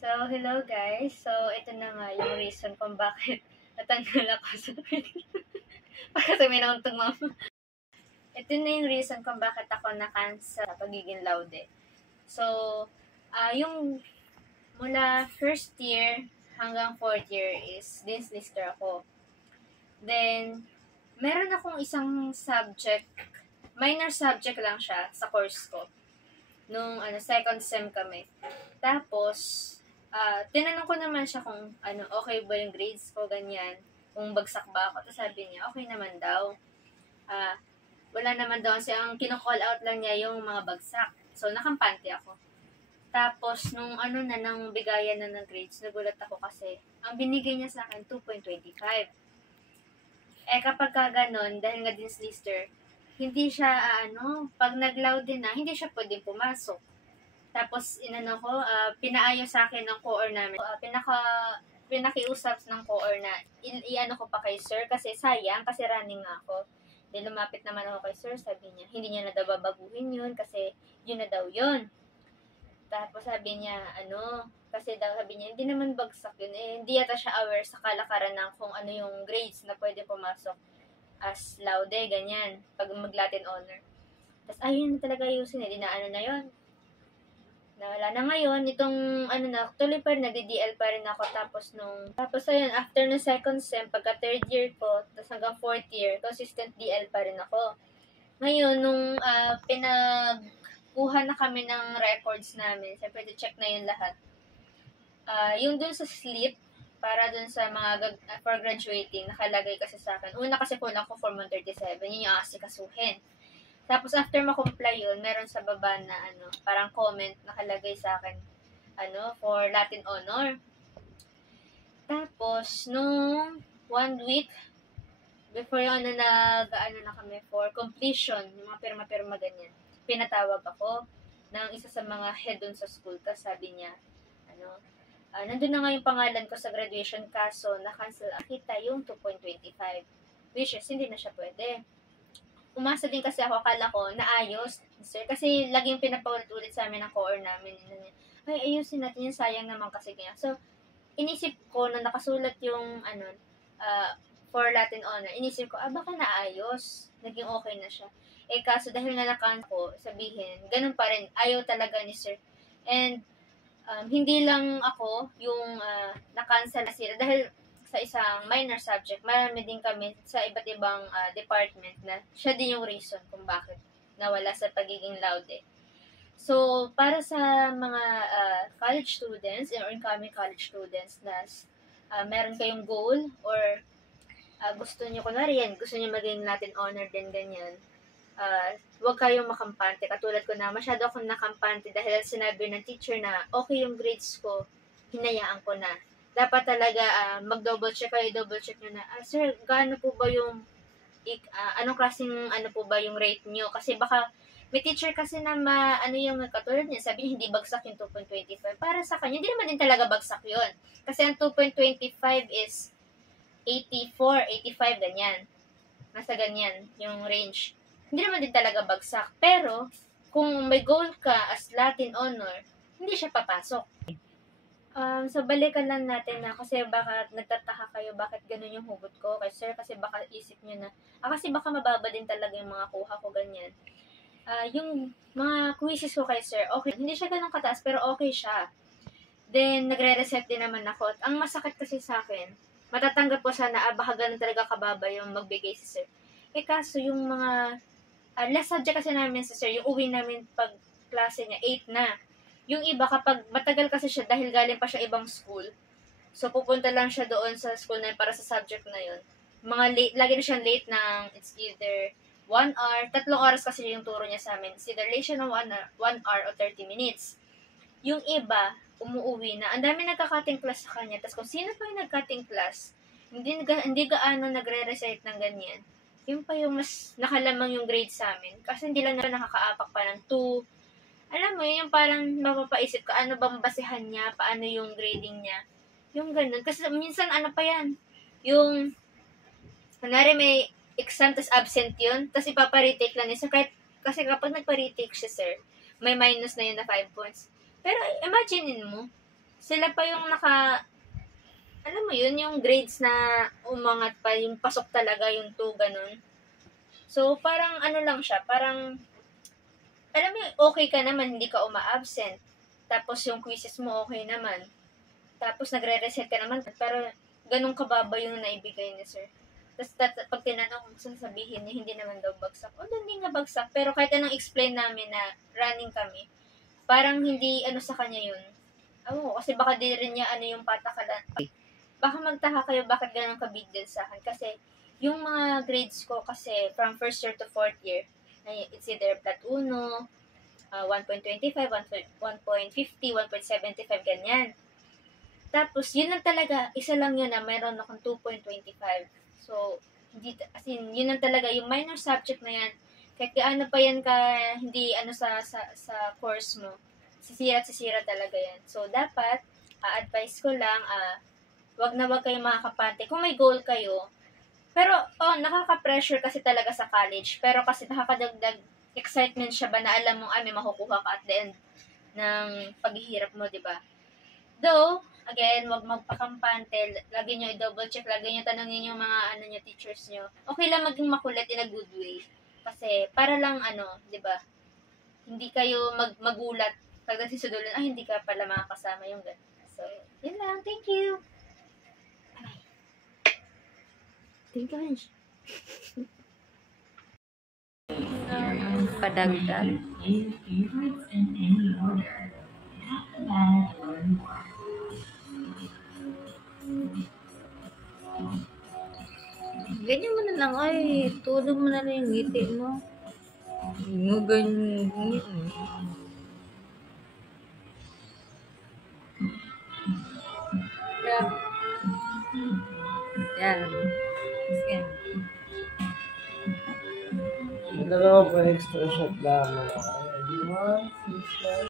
So, hello guys. So, ito na nga yung reason kung bakit natanggal ako sa para sa minauntong mama. Ito na yung reason kung bakit ako na-cancel sa pagiging laude. So, yung mula first year hanggang fourth year is dance lister ako. Then, meron akong isang subject, minor subject lang siya sa course ko. Nung second sem kami. Tapos, tinanong ko naman siya kung okay ba yung grades ko, ganyan. Kung bagsak ba ako. Tapos sabi niya, okay naman daw. Wala naman daw kasi ang kino-call out lang niya yung mga bagsak. So, nakampante ako. Tapos, nung nang bigayan na ng grades, nagulat ako kasi ang binigay niya sa akin, 2.25. Kapag ka ganun, dahil nga din lister, hindi siya, pag nag-loud din na, hindi siya pwedeng pumasok. Tapos, pinaayos sa akin ng co-or namin. Pinakiusap ng co-or na, i-ano ko pa kay sir, kasi sayang, kasi running nga ako. Then, lumapit naman ako kay sir, sabi niya, hindi niya na daw babaguhin yun, kasi yun na daw yun. Tapos, sabi niya, kasi daw sabi niya, hindi naman bagsak yun. Hindi yata siya aware sa kalakaran ng kung ano yung grades na pwede pumasok as laude, ganyan, pag mag-Latin honor. Tapos, ayun na talaga ayusin, dinaano na yun. Nawala na ngayon, itong, tuloy pa rin, nag-DL pa rin ako, tapos ayun, after ng second sem, pagka third year ko, tapos hanggang fourth year, consistent DL pa rin ako. Ngayon, nung pinagkuha na kami ng records namin, siyempre, check na yun lahat. Yung dun sa slip, para dun sa mga for graduating, nakalagay kasi sa akin. Una kasi kulang ko Form 137, yun yung asikasuhin. Tapos after ma-comply yun, meron sa baba na parang comment nakalagay sa akin, for Latin honor. Tapos, nung 1 week, before yung na kami for completion, yung mga pirma-pirma ganyan, pinatawag ako ng isa sa mga head dun sa school, kasi sabi niya, nandun na nga yung pangalan ko sa graduation, kaso na-cancel kita yung 2.25, which is hindi na siya pwede. Umasa din kasi ako, akala ko naayos, sir, kasi laging pinapaulit-ulit sa amin ng co-or namin, ay ayusin natin yung sayang naman kasi ganyan. So, inisip ko na nakasulat yung for Latin honor, inisip ko, baka naayos, naging okay na siya. Kaso dahil nga nakan ko, sabihin, ganun pa rin, ayaw talaga ni sir. And hindi lang ako yung na-cancel na sila, dahil sa isang minor subject, marami din kami sa iba't ibang department na siya din yung reason kung bakit nawala sa pagiging laude. So, para sa mga college students or incoming college students na meron kayong goal or gusto nyo, kunwari yan, gusto nyo maging Latin honor din ganyan, huwag kayong makampante. Katulad ko na, masyado akong nakampante dahil sinabi ng teacher na okay yung grades ko, hinayaan ko na. Dapat talaga mag-double check kayo, double check nyo na, sir, gaano po ba yung, anong klaseng, po ba yung rate nyo? Kasi baka, may teacher kasi na yung katulad niya, sabi niya, hindi bagsak yung 2.25. Para sa kanya, hindi naman din talaga bagsak yun. Kasi ang 2.25 is 84, 85, ganyan. Nasa ganyan, yung range. Hindi naman din talaga bagsak. Pero, kung may goal ka as Latin honor, hindi siya papasok. So, balikan lang natin na kasi baka nagtataka kayo bakit ganun yung hugot ko kay sir, kasi baka isip nyo na, kasi baka mababa din talaga yung mga kuha ko, ganyan. Yung mga quizzes ko kay sir, okay, hindi siya ganun kataas, pero okay siya. Then, nagre-reset din naman ako. Ang masakit kasi sa akin, matatanggap ko sana, baka ganun talaga kababa yung magbigay si sir. Kaso yung mga, last subject kasi namin si sir, yung uwi namin pag klase niya, 8 na. Yung iba, kapag matagal kasi siya dahil galing pa siya ibang school, so pupunta lang siya doon sa school na yun para sa subject na yun. Mga late, lagi na siyang late ng, it's either 1 hour, 3 oras kasi yung turo niya sa amin. It's either late siya ng 1 hour o 30 minutes. Yung iba, umuwi na. Ang dami nagka-cutting class sa kanya. Tapos kung sino pa yung nag-cutting class, hindi gaano nagre-recite ng ganyan. Yung pa yung mas nakalamang yung grade sa amin. Kasi hindi lang na nakakaapak pa ng 2. Alam mo, yung parang mapapaisip ka, ano bang basehan niya, paano yung grading niya. Yung ganun. Kasi minsan, pa yan. Yung, kunwari may exam, tas absent yun, tas ipaparetake lang niya. So, kasi kapag nagpa-retake siya, sir, may minus na yun na 5 points. Pero, imaginein mo, sila pa yung alam mo yun, yung grades na umangat pa, yung pasok talaga, yung 2, ganun. So, parang ano lang siya, parang, alam mo, okay ka naman, hindi ka uma-absent. Tapos yung quizzes mo okay naman. Tapos nagre-reset ka naman, pero ganun kababa yung naibigay ni sir. Tapos pag tinanong, sasabihin niya, hindi naman daw bagsak. O, hindi nga bagsak. Pero kahit anong explain namin na running kami, parang hindi ano sa kanya yun. Kasi baka di rin niya ano yung patakalan. Baka magtaka kayo bakit ganun ka-big deal sa akin. Kasi yung mga grades ko kasi from first year to fourth year, it's either Plat 1, 1.25, 1.50, 1.75, ganyan. Tapos, yun lang talaga, isa lang yun na mayroon akong 2.25. So, hindi, as in, yun lang talaga, yung minor subject na yan, kahit gaano pa yan ka, hindi ano sa course mo, sisira at sisira talaga yan. So, dapat, advice ko lang, wag kayong makakapante. Kung may goal kayo, pero, nakaka-pressure kasi talaga sa college, pero kasi nakakadagdag excitement siya ba na alam mong, may makukuha ka at the end ng paghihirap mo, di ba? Though, again, wag magpakampante. Lagi nyo i-double check. Lagi nyo tanongin yung mga teachers nyo. Okay lang maging makulit in a good way. Kasi, para lang di ba? Hindi kayo magulat pagdating sa dulo, hindi ka pala makakasama yung ganun. So, yun lang. Thank you. Thank you, Ange. Padagdag. Ganyan mo na lang, tulog mo na lang yung ngiti mo. Ganyan ngiti mo. Yan. Yan. Dalawa pa extra shot lamang. 1, 6,